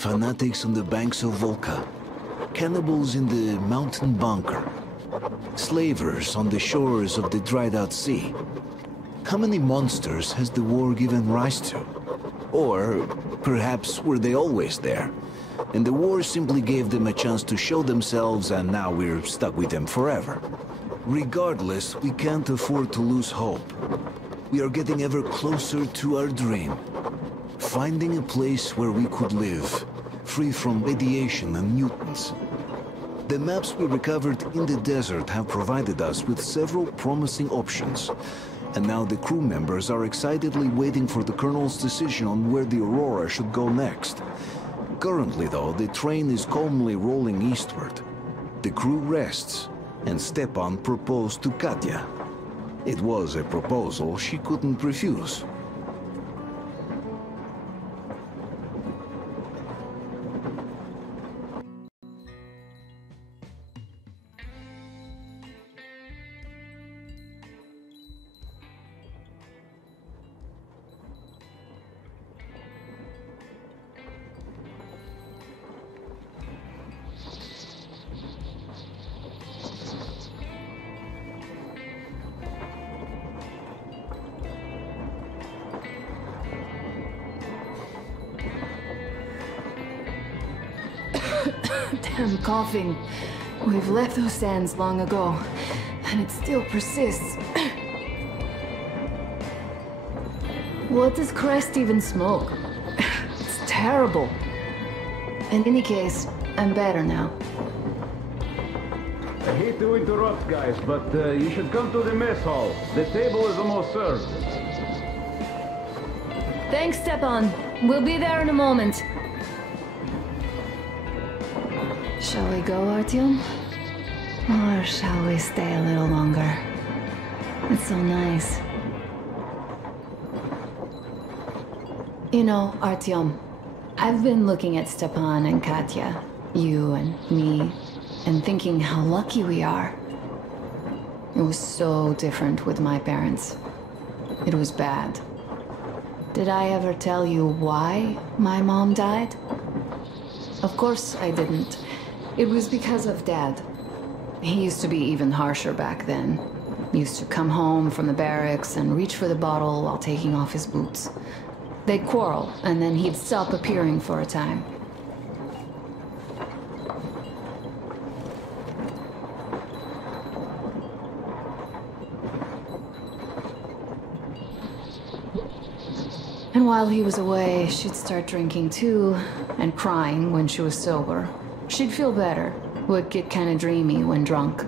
fanatics on the banks of Volca, cannibals in the mountain bunker, slavers on the shores of the dried-out sea. How many monsters has the war given rise to? Or perhaps were they always there, and the war simply gave them a chance to show themselves and now we're stuck with them forever? Regardless, we can't afford to lose hope. We are getting ever closer to our dream. Finding a place where we could live, free from radiation and mutants. The maps we recovered in the desert have provided us with several promising options. And now the crew members are excitedly waiting for the Colonel's decision on where the Aurora should go next. Currently, though, the train is calmly rolling eastward. The crew rests, and Stepan proposed to Katya. It was a proposal she couldn't refuse. Damn coughing. We've left those sands long ago, and it still persists. What does Crest even smoke? It's terrible. In any case, I'm better now. I hate to interrupt, guys, but you should come to the mess hall. The table is almost served. Thanks, Stepan. We'll be there in a moment. Shall we go, Artyom? Or shall we stay a little longer? It's so nice. You know, Artyom, I've been looking at Stepan and Katya, you and me, and thinking how lucky we are. It was so different with my parents. It was bad. Did I ever tell you why my mom died? Of course I didn't. It was because of Dad. He used to be even harsher back then. He used to come home from the barracks and reach for the bottle while taking off his boots. They'd quarrel, and then he'd stop appearing for a time. And while he was away, she'd start drinking too, and crying when she was sober. She'd feel better, would get kinda dreamy when drunk.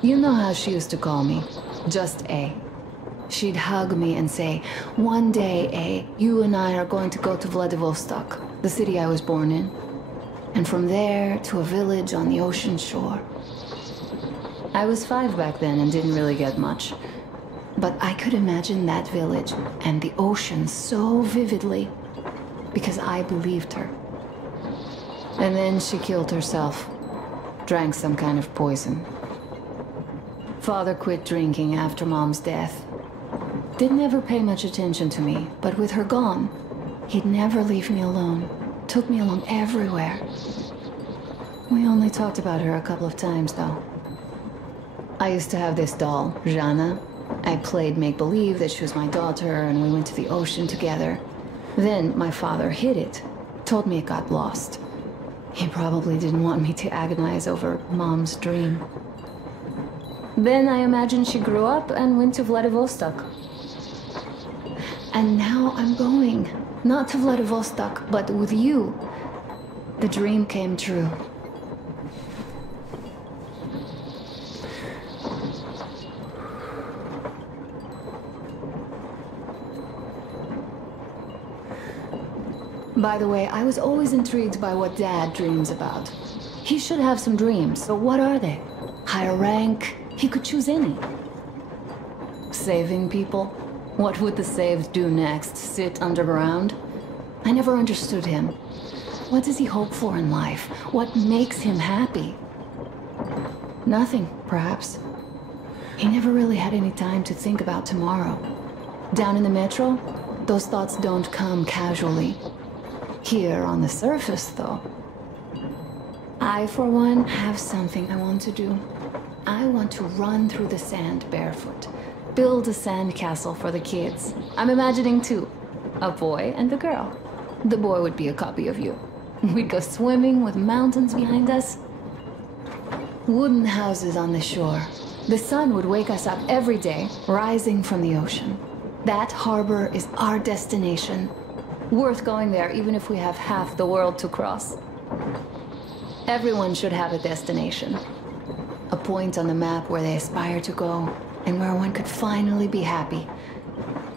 You know how she used to call me, just A. She'd hug me and say, "One day, A, you and I are going to go to Vladivostok, the city I was born in. And from there to a village on the ocean shore." I was 5 back then and didn't really get much. But I could imagine that village and the ocean so vividly, because I believed her. And then she killed herself, drank some kind of poison. Father quit drinking after Mom's death. Didn't ever pay much attention to me, but with her gone, he'd never leave me alone. Took me along everywhere. We only talked about her a couple of times, though. I used to have this doll, Jana. I played make-believe that she was my daughter, and we went to the ocean together. Then my father hid it, told me it got lost. He probably didn't want me to agonize over Mom's dream. Then I imagine she grew up and went to Vladivostok. And now I'm going, not to Vladivostok, but with you. The dream came true. By the way, I was always intrigued by what Dad dreams about. He should have some dreams, but what are they? Higher rank? He could choose any. Saving people? What would the saved do next? Sit underground? I never understood him. What does he hope for in life? What makes him happy? Nothing, perhaps. He never really had any time to think about tomorrow. Down in the metro, those thoughts don't come casually. Here on the surface, though. I, for one, have something I want to do. I want to run through the sand barefoot. Build a sand castle for the kids. I'm imagining two. A boy and a girl. The boy would be a copy of you. We'd go swimming with mountains behind us. Wooden houses on the shore. The sun would wake us up every day, rising from the ocean. That harbor is our destination. Worth going there even if we have half the world to cross. Everyone should have a destination. A point on the map where they aspire to go, and where one could finally be happy.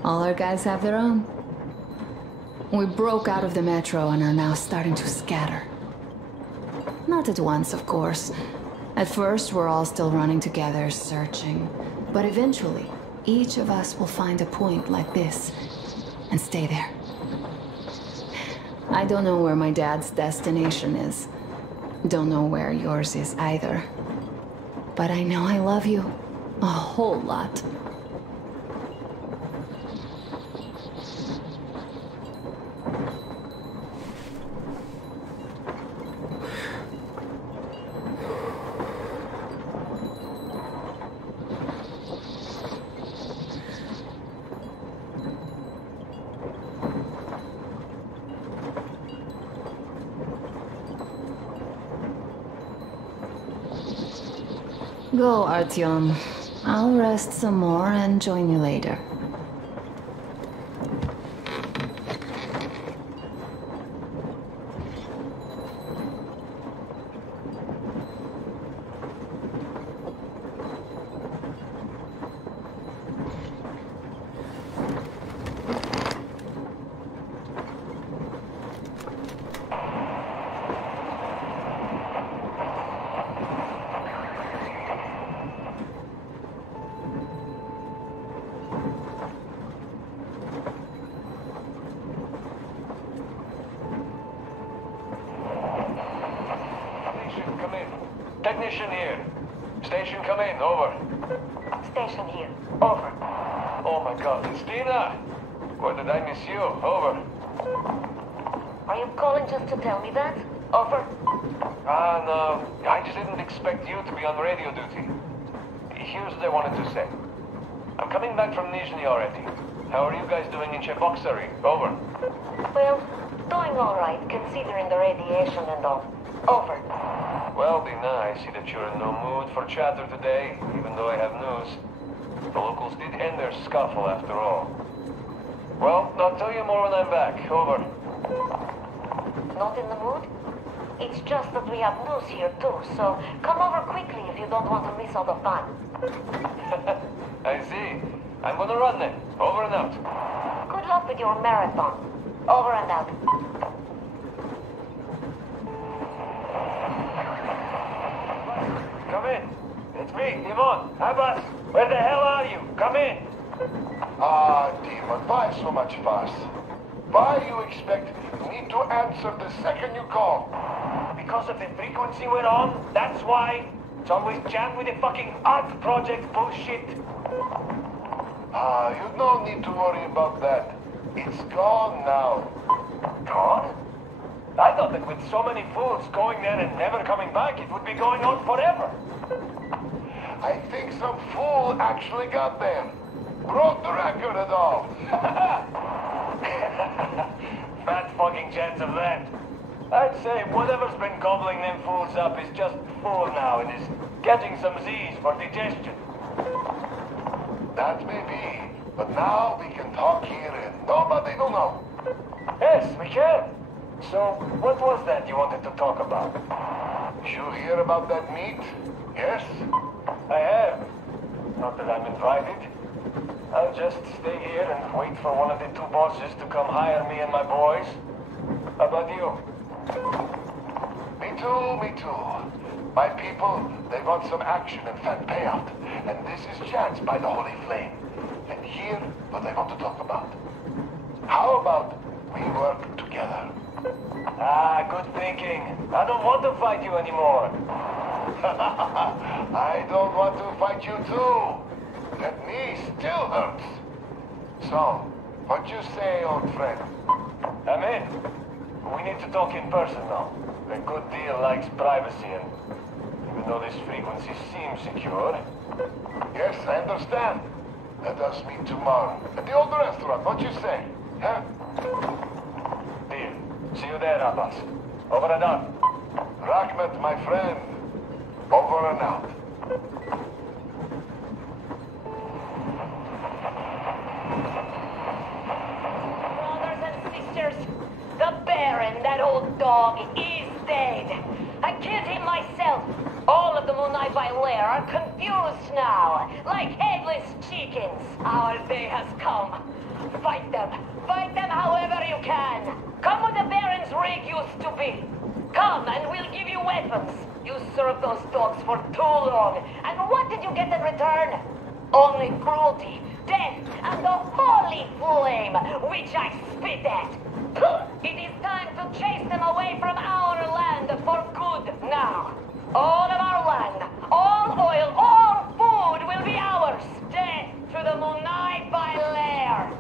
All our guys have their own. We broke out of the metro and are now starting to scatter. Not at once, of course. At first, we're all still running together, searching. But eventually, each of us will find a point like this, and stay there. I don't know where my dad's destination is. Don't know where yours is either. But I know I love you a whole lot. Go, Artyom. I'll rest some more and join you later. Come in. Technician here. Station come in, over. Station here, over. Oh my god, it's Dina! Or did I miss you? Over. Are you calling just to tell me that? Over. No. I just didn't expect you to be on radio duty. Here's what I wanted to say. I'm coming back from Nizhny already. How are you guys doing in Cheboksary? Over. Well, doing all right, considering the radiation and all. Over. Well, Dina, I see that you're in no mood for chatter today, even though I have news. The locals did end their scuffle after all. Well, I'll tell you more when I'm back. Over. Not in the mood? It's just that we have news here too, so come over quickly if you don't want to miss all the fun. I see. I'm gonna run then. Over and out. Good luck with your marathon. Over and out. Come in. It's me, Ivan. Abbas, where the hell are you? Come in. Demon, why so much fuss? Why you expect me to answer the second you call? Because of the frequency we're on? That's why? It's always jammed with the fucking art project bullshit. You no need to worry about that. It's gone now. Gone? I thought that with so many fools going there and never coming back, it would be going on forever. I think some fool actually got there. Broke the record and all. Fat fucking chance of that. I'd say whatever's been gobbling them fools up is just full now and is catching some Z's for digestion. That may be, but now we can talk here and nobody will know. Yes, we can. So, what was that you wanted to talk about? You hear about that meet? Yes? I have. Not that I'm invited. I'll just stay here and wait for one of the two bosses to come hire me and my boys. How about you? Me too. My people, they want some action and fat payout. And this is chance by the Holy Flame. And here, what I want to talk about. How about we work together? Good thinking. I don't want to fight you anymore. I don't want to fight you too. That knee still hurts. So, what you say, old friend? I'm in. we need to talk in person now. A good deal likes privacy, and even though this frequency seems secure... Yes, I understand. Let us meet tomorrow at the old restaurant, what you say? Huh? Deal. See you there, Abbas. Over and out. Rahmat, my friend. Over and out. Brothers and sisters, the Baron, that old dog, is dead. I killed him myself. All of the Munai Lair are confused now, like headless chickens. Our day has come. Fight them. Fight them however you can. Come where the Baron's rig used to be. Come and we'll give you weapons. You served those dogs for too long. And what did you get in return? Only cruelty, death, and the holy flame, which I spit at. It is time to chase them away from our land for good now. All of our land, all oil, all food will be ours. Death to the Munai Lair.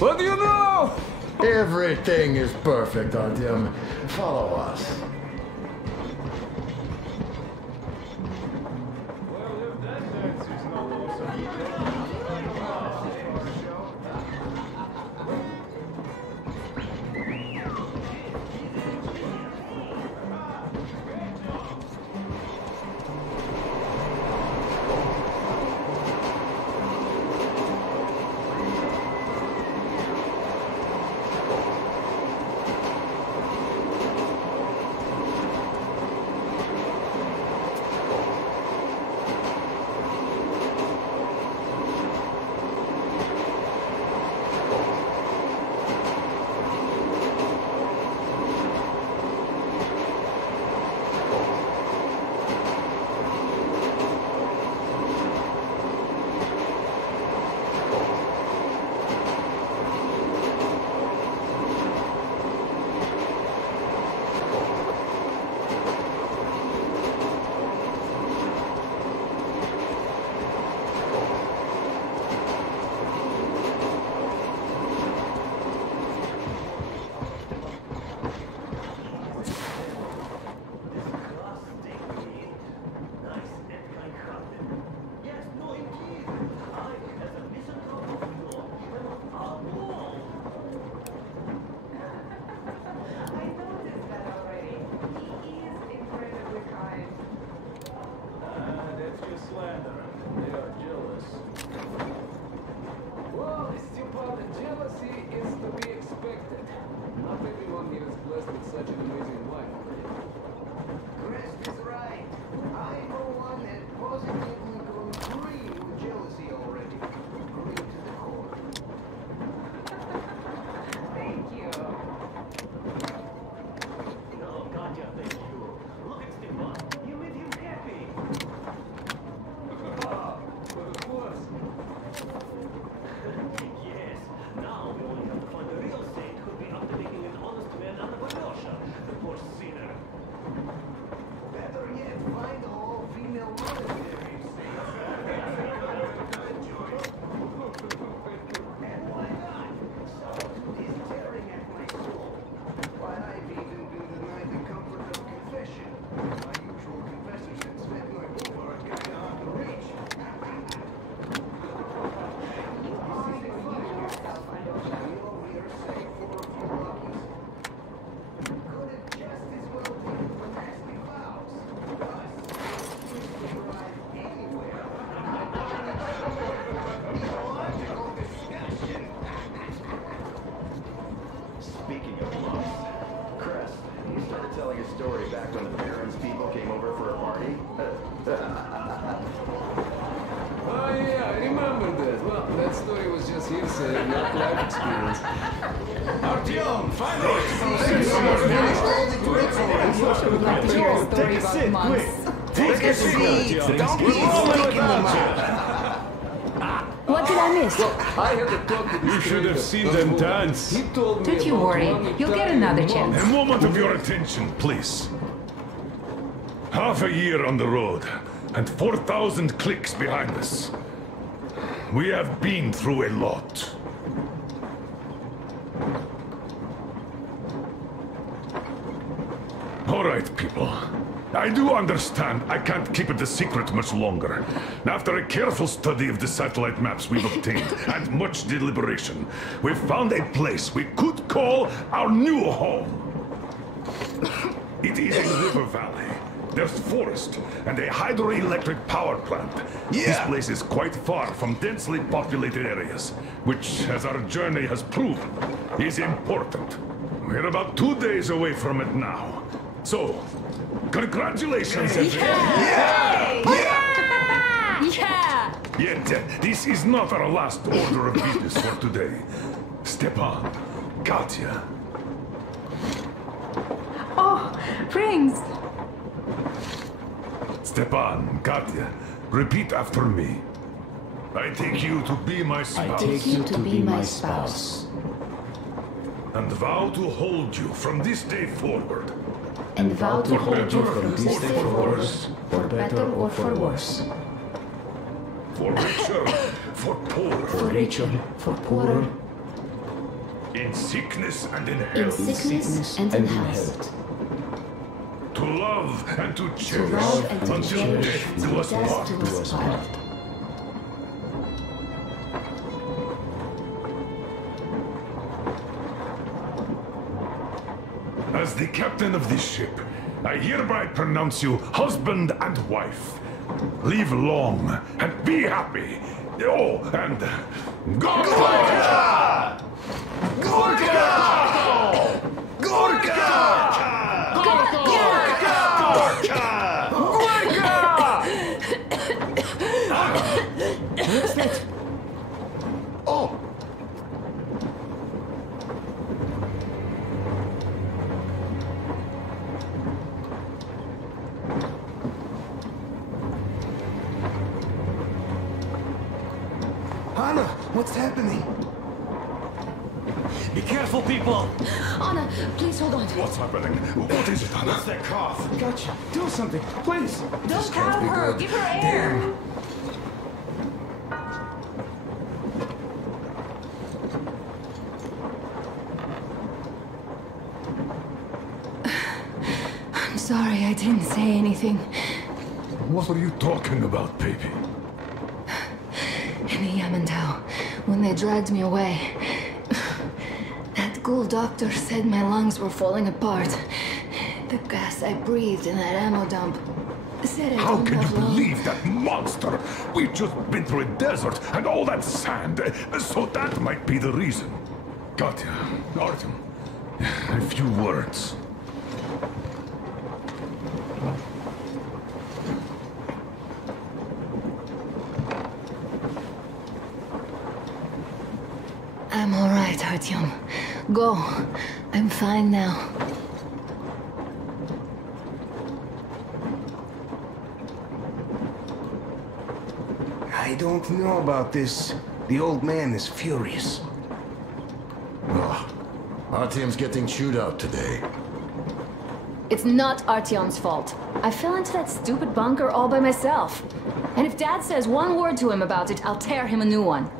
What do you know? Everything is perfect, Artyom. Follow us. Artyom, finally! Take a seat, quick! Take a seat! Don't be taking them out! What did I miss? I had to talk to this You should have trader. seen them dance. He told me Don't you about worry, one you'll get Italian another monk. chance. A moment of your attention, please. Half a year on the road, and 4,000 clicks behind us. We have been through a lot. All right, people. I do understand I can't keep it a secret much longer. After a careful study of the satellite maps we've obtained, and much deliberation, we've found a place we could call our new home. It is a river valley. There's forest and a hydroelectric power plant. This place is quite far from densely populated areas, which, as our journey has proven, is important. We're about 2 days away from it now. So, congratulations, everyone! Yeah! Yet, this is not our last order of business for today. Stepan, Katya. Oh, rings! Stepan, Katya, repeat after me. I take you to be my spouse. I take you to be my spouse. And vow to hold you from this day forward. And vow to hold you better from this day forward, for better or for worse. For richer, for poorer. For richer, for poorer. In sickness and in in health. sickness and in health, To love and to to cherish love and to until cherish death till do us death part. do us part. As the captain of this ship, I hereby pronounce you husband and wife. Live long and be happy. Oh, and Gorka! Gorka! Gorka! What's that? Oh! Anna, what's happening? Be careful, people! Anna, please hold on. what's happening? What is it, Anna? What's that cough? Gotcha. Do something, please. Don't crowd her. Give her air. I'm sorry I didn't say anything. What are you talking about, baby? In the Yamantau, when they dragged me away, that ghoul doctor said my lungs were falling apart. The gas I breathed in that ammo dump said I How don't can you have lung. believe that monster? We've just been through a desert and all that sand, so that might be the reason. Katya, Artoym, a few words. I'm all right, Artyom. Go. I'm fine now. I don't know about this. The old man is furious. Oh, Artyom's getting chewed out today. It's not Artyom's fault. I fell into that stupid bunker all by myself. And if Dad says one word to him about it, I'll tear him a new one.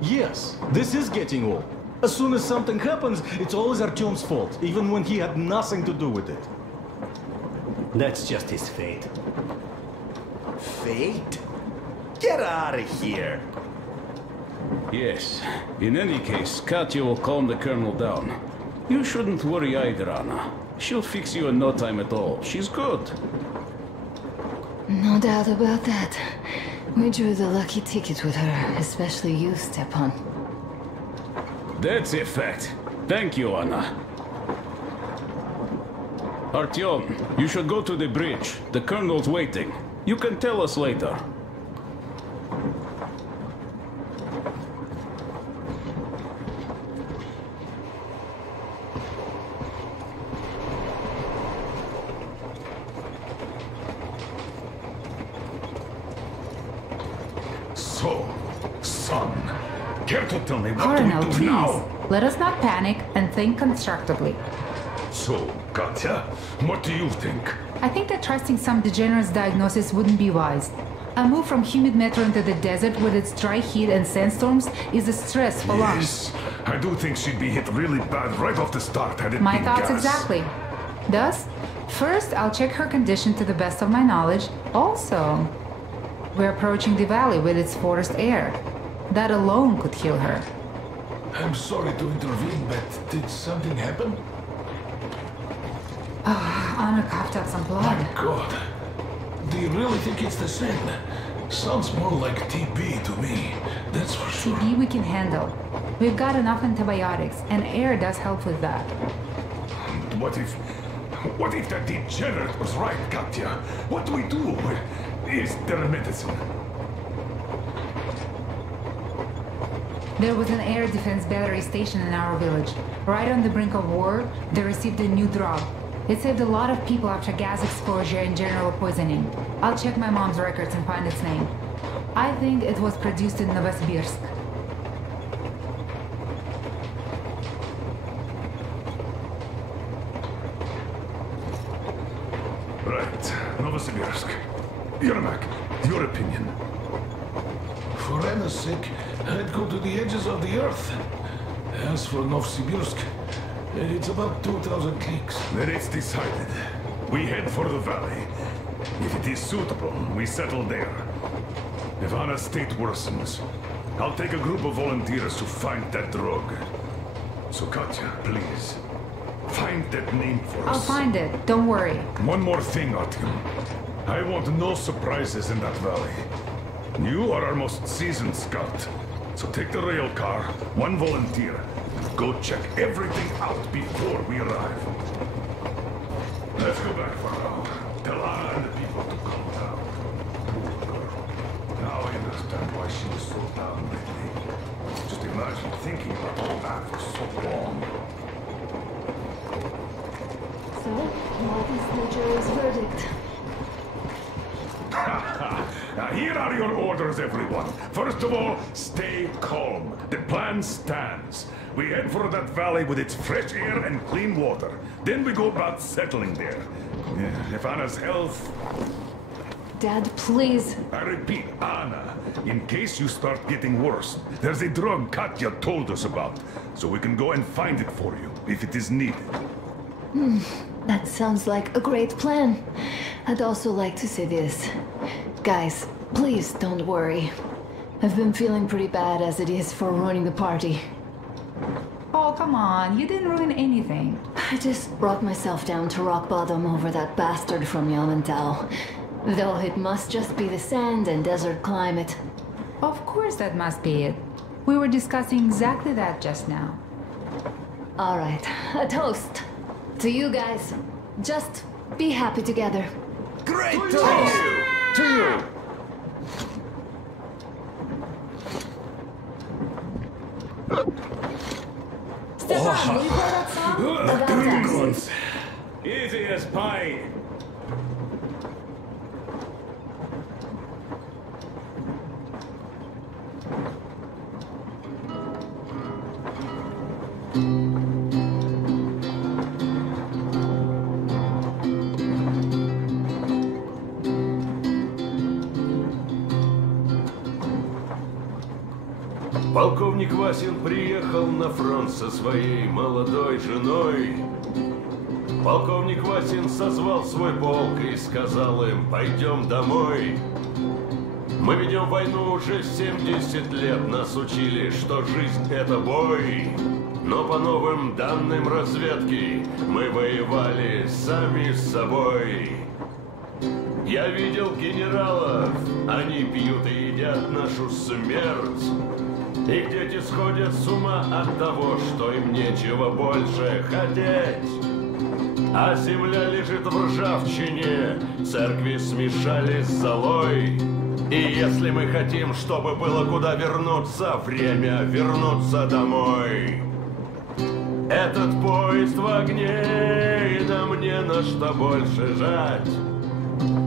Yes, this is getting old. As soon as something happens, it's always Artyom's fault, even when he had nothing to do with it. That's just his fate. Fate? Get out of here! Yes. In any case, Katya will calm the colonel down. You shouldn't worry either, Anna. She'll fix you in no time at all. She's good. No doubt about that. We drew the lucky ticket with her, especially you, Stepan. That's a fact. Thank you, Anna. Artyom, you should go to the bridge. The colonel's waiting. You can tell us later. So, son, care to tell me what Colonel, do we do please. now? Let us not panic and think constructively. So, Katya, what do you think? I think that trusting some degenerate's diagnosis wouldn't be wise. A move from humid metro into the desert with its dry heat and sandstorms is a stress for lungs. Yes, I do think she'd be hit really bad right off the start had it My been thoughts gas. exactly. Thus, first I'll check her condition to the best of my knowledge. Also, we're approaching the valley with its forest air. That alone could heal her. I'm sorry to intervene, but did something happen? Anna coughed up some blood. God, do you really think it's the same? Sounds more like TB to me, that's for sure. TB we can handle. We've got enough antibiotics, and air does help with that. What if that degenerate was right, Katya? What do we do? Is there a medicine? There was an air defense battery station in our village. Right on the brink of war, they received a new drug. It saved a lot of people after gas exposure and general poisoning. I'll check my mom's records and find its name. I think it was produced in Novosibirsk. Right, Novosibirsk. Yermak, your opinion? For Anna's sake, I'd go to the edges of the earth. As for Novsibirsk, it's about 2,000 clicks. Then it's decided. We head for the valley. If it is suitable, we settle there. If Anna's state worsens, I'll take a group of volunteers to find that drug. So Katya, please, find that name for us. I'll find it, don't worry. One more thing, Artoym. I want no surprises in that valley. You are our most seasoned scout. So take the rail car, one volunteer. Go check everything out before we arrive. Let's go back for now. Tell Anna and the people to calm down. Poor girl. Now I understand why she was so down lately. Just imagine thinking about all that for so long. So, what is the jury's verdict? Now here are your orders, everyone. First of all, stay calm. The plan stands. We head for that valley with its fresh air and clean water. Then we go about settling there. If Anna's health... Dad, please. I repeat, Anna, in case you start getting worse, there's a drug Katya told us about, so we can go and find it for you, if it is needed. That sounds like a great plan. I'd also like to say this. Guys, please don't worry. I've been feeling pretty bad as it is for ruining the party. Oh, come on, you didn't ruin anything. I just brought myself down to rock bottom over that bastard from Yamantau. Though it must just be the sand and desert climate. Of course that must be it. We were discussing exactly that just now. All right, a toast. To you guys. Just be happy together. Great To you! To you! Stefan, will you play that song? About us. Easy as pie. Полковник Васин приехал на фронт со своей молодой женой. Полковник Васин созвал свой полк и сказал им: пойдем домой. Мы ведем войну уже 70 лет, нас учили, что жизнь это бой. Но по новым данным разведки мы воевали сами с собой. Я видел генералов, они пьют и едят нашу смерть. Их дети сходят с ума от того, что им нечего больше хотеть. А земля лежит в ржавчине, церкви смешались с золой. И если мы хотим, чтобы было куда вернуться, время вернуться домой. Этот поезд в огне, и нам не на что больше жать.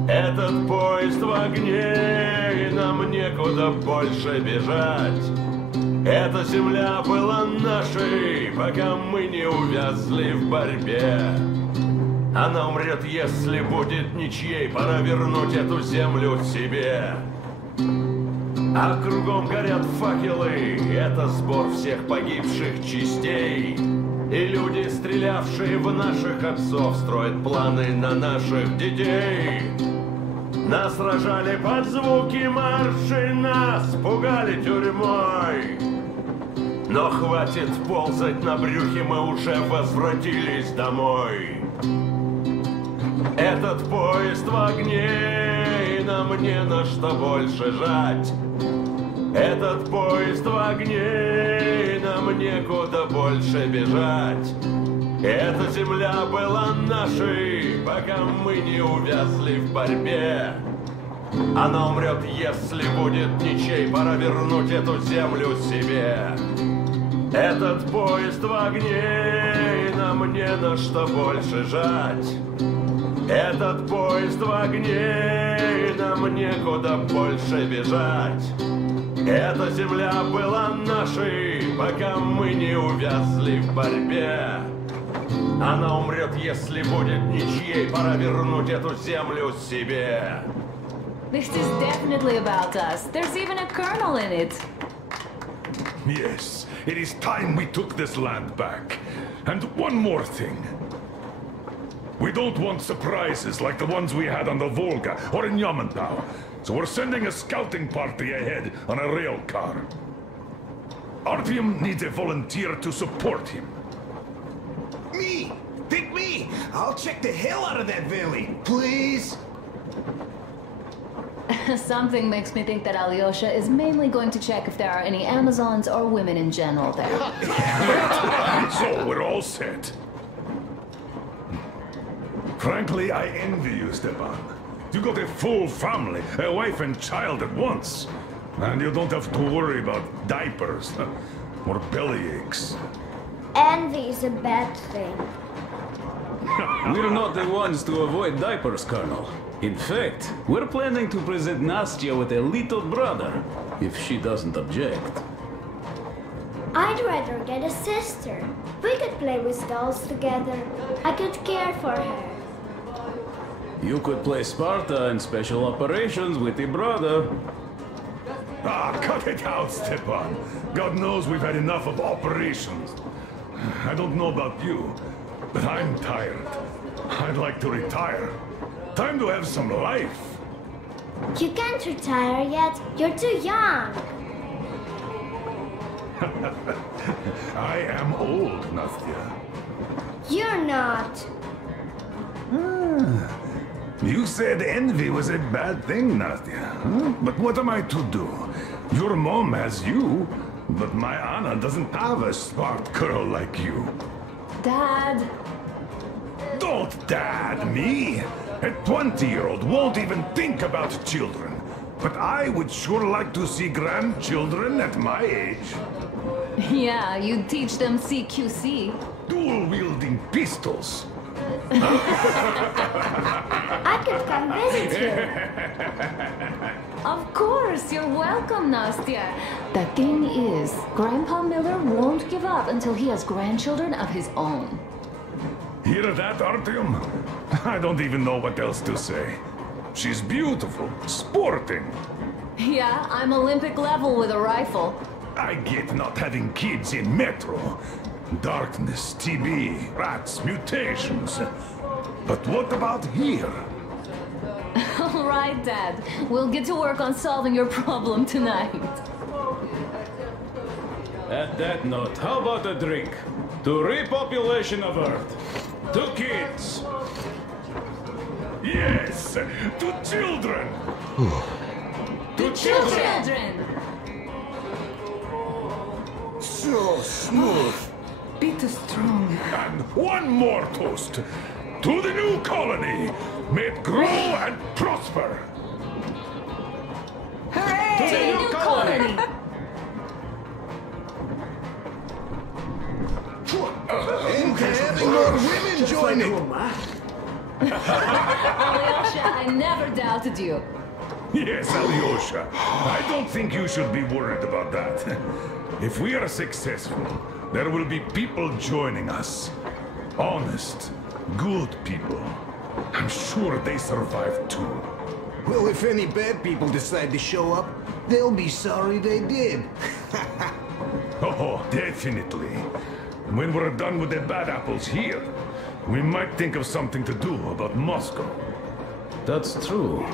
Этот поезд в огне, и нам некуда больше бежать. Эта земля была нашей, пока мы не увязли в борьбе. Она умрет, если будет ничьей, пора вернуть эту землю себе. А кругом горят факелы, это сбор всех погибших частей. И люди, стрелявшие в наших отцов, строят планы на наших детей. Нас рожали под звуки маршей, нас пугали тюрьмой. Но хватит ползать на брюхе, мы уже возвратились домой. Этот поезд в огне, и нам не на что больше жать. Этот поезд в огне, и нам некуда больше бежать. Эта земля была нашей, пока мы не увязли в борьбе. Она умрет, если будет ничей, пора вернуть эту землю себе. Этот поезд в огне, и нам не на что больше жать. Этот поезд в огне, и нам некуда больше бежать. Эта земля была нашей, пока мы не увязли в борьбе. Она умрет, если будет ничьей, пора вернуть эту землю себе. This is definitely about us. There's even a colonel in it. Yes, it is time we took this land back. And one more thing. We don't want surprises like the ones we had on the Volga or in Yamantau. So we're sending a scouting party ahead on a rail car. Artoym needs a volunteer to support him. Me! Pick me! I'll check the hell out of that valley, please! Something makes me think that Alyosha is mainly going to check if there are any Amazons or women in general there. So we're all set. Frankly, I envy you, Stepan. You got a full family, a wife and child at once. And you don't have to worry about diapers or belly aches. Envy is a bad thing. We're not the ones to avoid diapers, Colonel. In fact, we're planning to present Nastya with a little brother, if she doesn't object. I'd rather get a sister. We could play with dolls together. I could care for her. You could play Sparta and Special Operations with your brother. Ah, cut it out, Stepan. God knows we've had enough of operations. I don't know about you, but I'm tired. I'd like to retire. Time to have some life. You can't retire yet. You're too young. I am old, Nastya. You're not. You said envy was a bad thing, Nastya. Huh? But what am I to do? Your mom has you, but my Anna doesn't have a smart girl like you. Dad! Don't dad me! A 20-year-old won't even think about children. But I would sure like to see grandchildren at my age. Yeah, you'd teach them CQC. Dual-wielding pistols. I could come visit you. Of course, you're welcome, Nastya. The thing is, Grandpa Miller won't give up until he has grandchildren of his own. Hear that, Artoym? I don't even know what else to say. She's beautiful, sporting. Yeah, I'm Olympic level with a rifle. I get not having kids in Metro. Darkness, TB, rats, mutations. But what about here? All right, Dad. We'll get to work on solving your problem tonight. At that note, how about a drink? To repopulation of Earth. To kids. Yes, to children. To children. So smooth. Be too strong. And one more toast. To the new colony. May it grow and prosper. Hooray! To the new colony. And having more women joining. Alyosha, I never doubted you. Yes, Alyosha. I don't think you should be worried about that. If we are successful, there will be people joining us. Honest, good people. I'm sure they survive too. Well, if any bad people decide to show up, they'll be sorry they did. Oh, definitely. When we're done with the bad apples here, we might think of something to do about Moscow. That's true.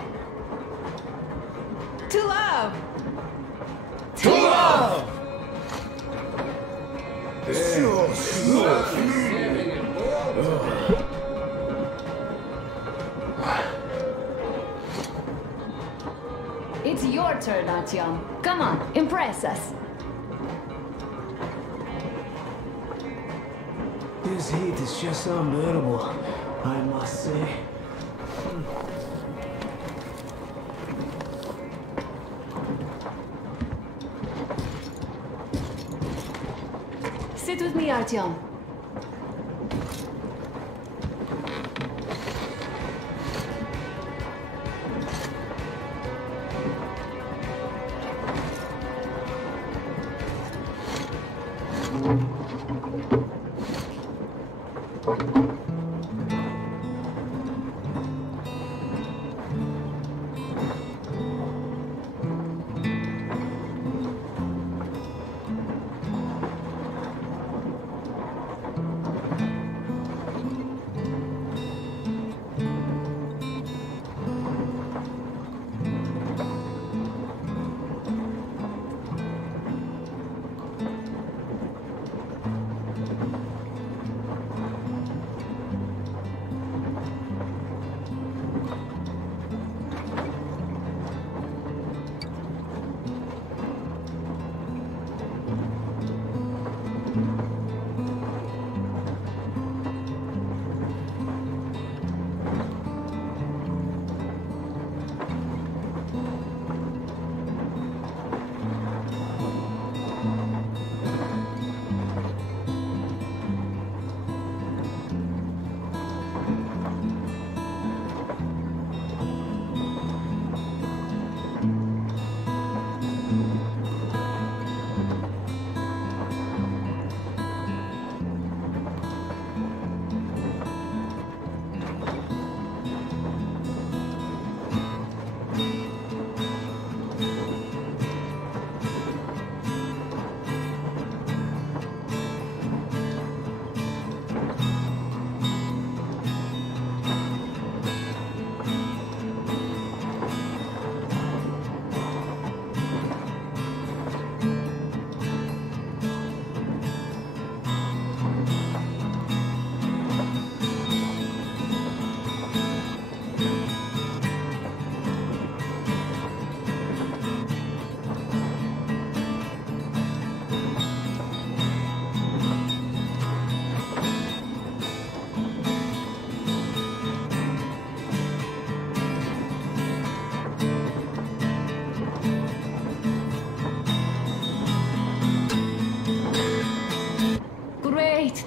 To love! To love! So smooth. It's your turn, Artyom. Come on, impress us. This heat is just unbearable, I must say. Sit with me, Artyom.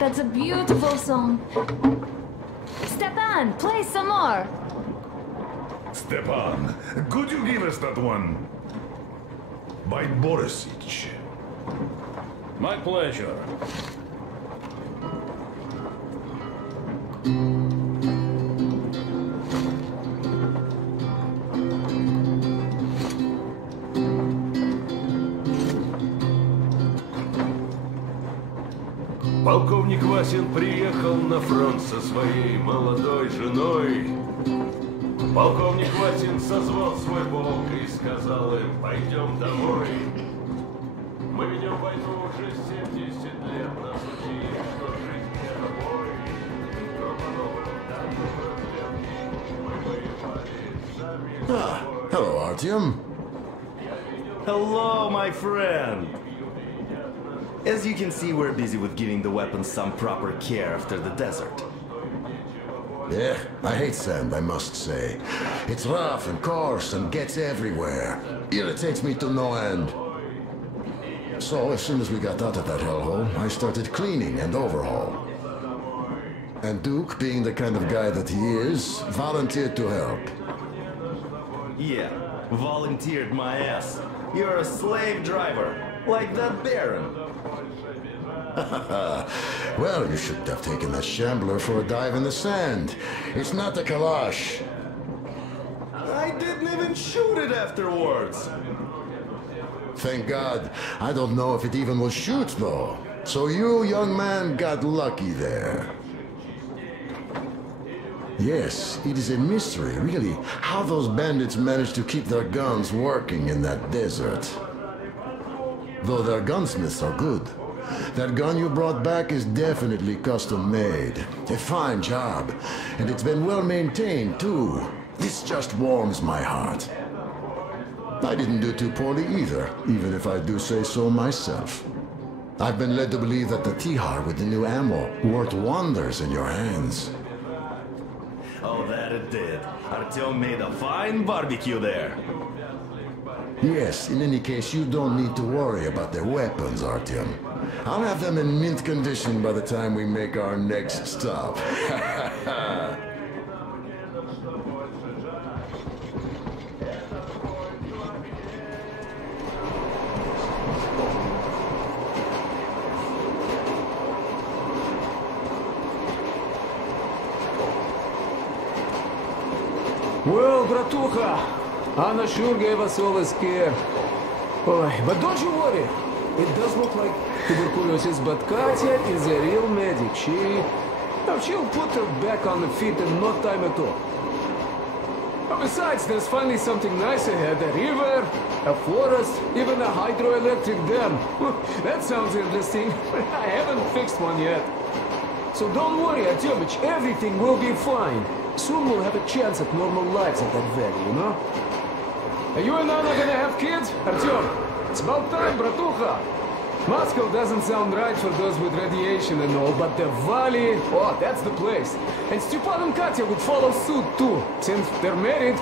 That's a beautiful song. Stepan, play some more. Stepan, could you give us that one? By Borisic. My pleasure. Полковник Васин приехал на фронт со своей молодой женой. Полковник Васин созвал свой полк и сказал им: пойдем домой. Мы ведем войну уже 70 лет, нас учили, что жизнь это бой. Но по-новому там мы воевали сами. Hello, Artyom. Hello, my friend. As you can see, we're busy with giving the weapons some proper care after the desert. Yeah, I hate sand, I must say. It's rough and coarse and gets everywhere. Irritates me to no end. So, as soon as we got out of that hellhole, I started cleaning and overhaul. And Duke, being the kind of guy that he is, volunteered to help. Yeah, volunteered my ass. You're a slave driver, like that Baron. Well, you shouldn't have taken that shambler for a dive in the sand. It's not a Kalash. I didn't even shoot it afterwards. Thank God. I don't know if it even will shoot, though. So you, young man, got lucky there. Yes, it is a mystery, really, how those bandits managed to keep their guns working in that desert. Though their gunsmiths are good. That gun you brought back is definitely custom-made. A fine job. And it's been well maintained, too. This just warms my heart. I didn't do too poorly either, even if I do say so myself. I've been led to believe that the Tihar with the new ammo worked wonders in your hands. Oh, that it did. Artyom made a fine barbecue there. Yes, in any case, you don't need to worry about their weapons, Artyom. I'll have them in mint condition by the time we make our next stop. Well, bratucha, Anna sure gave us all a scare. Oh, but don't you worry. It does look like tuberculosis, but Katya is a real medic. She'll put her back on the feet in no time at all. Besides, there's finally something nice ahead. A river, a forest, even a hydroelectric dam. That sounds interesting. I haven't fixed one yet. So don't worry, Artyomich, everything will be fine. Soon we'll have a chance at normal lives at that valley, you know? Are you and Anna gonna have kids? Artyom, it's about time, bratucha. Moscow doesn't sound right for those with radiation and all, but the valley, oh, that's the place. And Stepan and Katya would follow suit too, since they're married.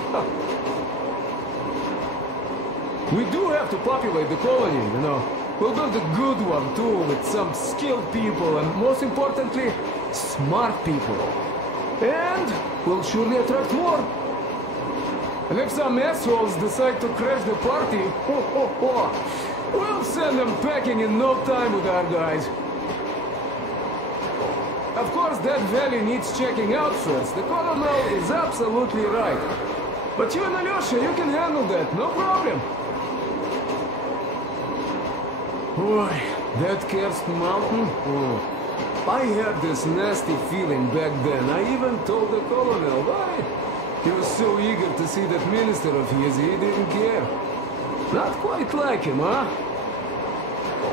We do have to populate the colony, you know. We'll build a good one too, with some skilled people, and most importantly, smart people. And we'll surely attract more. And if some assholes decide to crash the party, we'll send them packing in no time with our guys. Of course, that valley needs checking out first. The colonel is absolutely right. But you and Alyosha, you can handle that, no problem. Boy, that cursed mountain, oh. I had this nasty feeling back then. I even told the colonel, why? He was so eager to see that minister of his, he didn't care. Not quite like him, huh?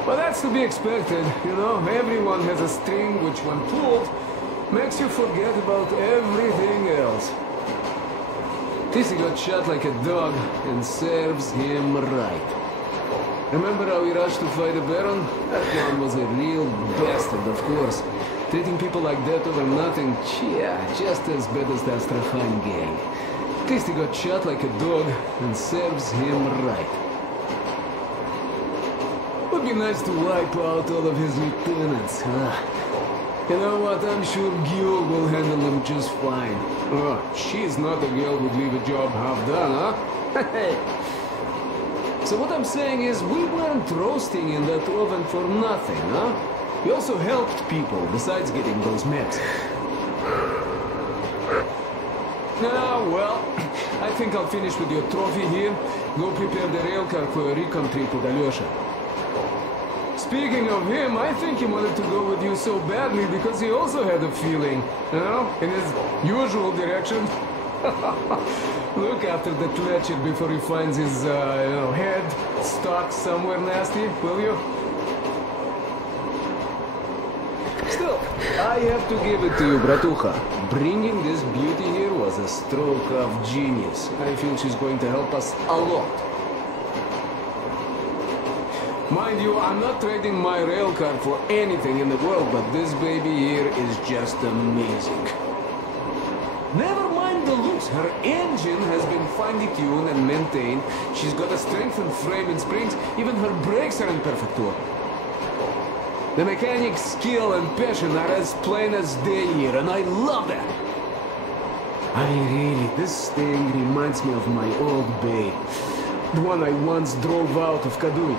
But that's to be expected, you know? Everyone has a string which, when pulled, makes you forget about everything else. Tissy got shot like a dog, and serves him right. Remember how we rushed to fight the Baron? That one was a real bastard, of course. Treating people like that over nothing, yeah, just as bad as the Astrakhan gang. At least he got shot like a dog, and serves him right. Would be nice to wipe out all of his lieutenants, huh? You know what, I'm sure Gil will handle him just fine. Oh, she's not a girl who'd leave a job half done, huh? So what I'm saying is, we weren't roasting in that oven for nothing, huh? We also helped people, besides getting those maps. Ah, well, I think I'll finish with your trophy here. Go prepare the railcar for a recon trip with Alyosha. Speaking of him, I think he wanted to go with you so badly because he also had a feeling, you know, in his usual direction. Look after the Fletcher before he finds his, head stuck somewhere nasty, will you? Still, I have to give it to you, Bratucha. Bringing this beauty here was a stroke of genius. I feel she's going to help us a lot. Mind you, I'm not trading my railcar for anything in the world, but this baby here is just amazing. Never mind the looks, her engine has been finely tuned and maintained. She's got a strengthened frame and springs, even her brakes are in perfect order. The mechanic's skill and passion are as plain as day here, and I love that. This thing reminds me of my old babe. The one I once drove out of Kadui.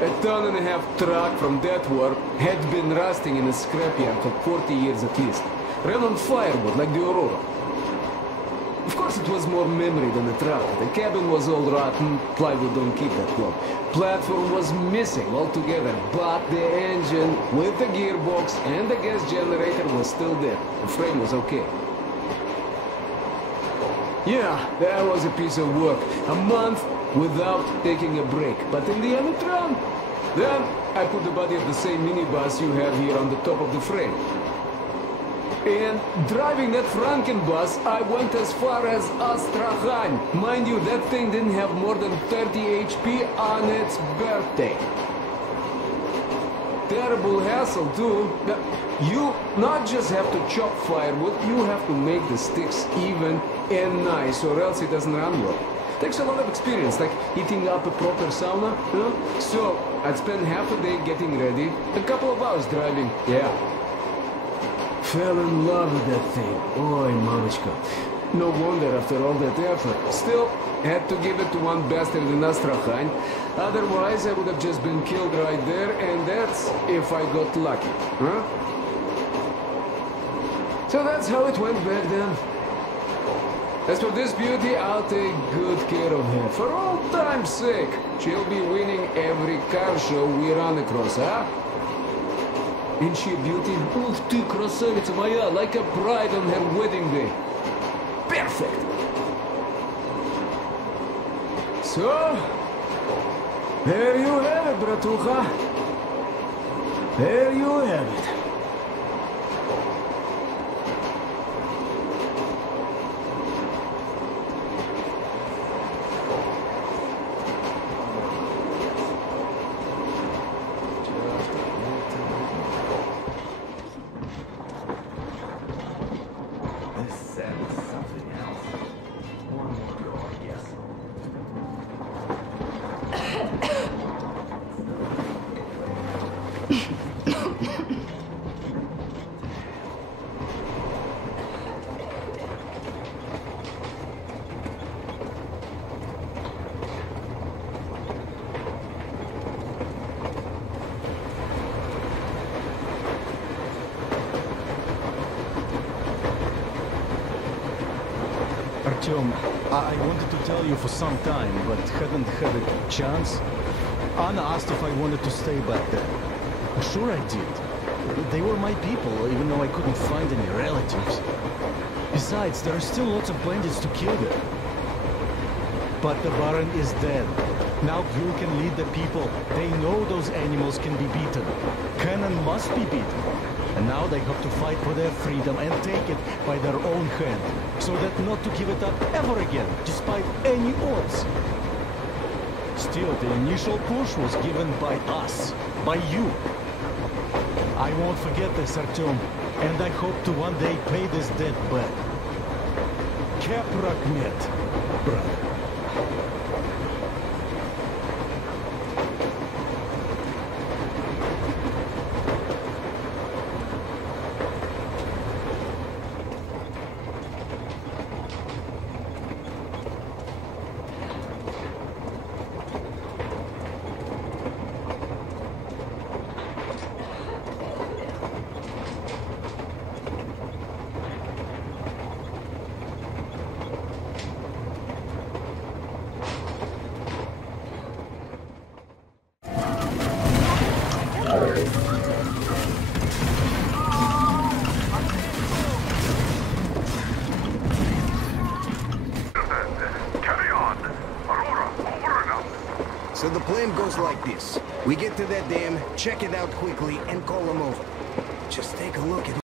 A 1.5-ton truck from that war had been rusting in a scrapyard for 40 years at least. Ran on firewood like the Aurora. Of course it was more memory than a truck. The cabin was all rotten, plywood don't keep that long. Platform was missing altogether, but the engine with the gearbox and the gas generator was still there. The frame was okay. Yeah, that was a piece of work. A month without taking a break. But in the end it ran. Then I put the body of the same minibus you have here on the top of the frame. And driving that Frankenbus, I went as far as Astrakhan. Mind you, that thing didn't have more than 30 HP on its birthday. Terrible hassle too. You not just have to chop firewood, you have to make the sticks even and nice, or else it doesn't run well. Takes a lot of experience, like heating up a proper sauna, you know? So, I'd spend half a day getting ready, a couple of hours driving, yeah. Fell in love with that thing. Oy, mamichka. No wonder after all that effort. Still, had to give it to one bastard in Astrakhan. Otherwise, I would have just been killed right there, and that's if I got lucky, huh? So that's how it went back then. As for this beauty, I'll take good care of her. For old time's sake, she'll be winning every car show we run across, huh? Ain't she a beauty? Ух ты, красавица моя, like a bride on her wedding day. Perfect! So, there you have it, Bratucha. There you have it. Artyom, I wanted to tell you for some time, but hadn't had a chance. Anna asked if I wanted to stay back there. Sure I did. They were my people, even though I couldn't find any relatives. Besides, there are still lots of bandits to kill there. But the Baron is dead. Now Gül can lead the people. They know those animals can be beaten. Cannon must be beaten. And now they have to fight for their freedom and take it by their own hand, so that not to give it up ever again, despite any odds. Still, the initial push was given by us, by you. I won't forget this, Artyom, and I hope to one day pay this debt back. Kaprakmet, brother. So the plan goes like this. We get to that dam, check it out quickly, and call them over. Just take a look at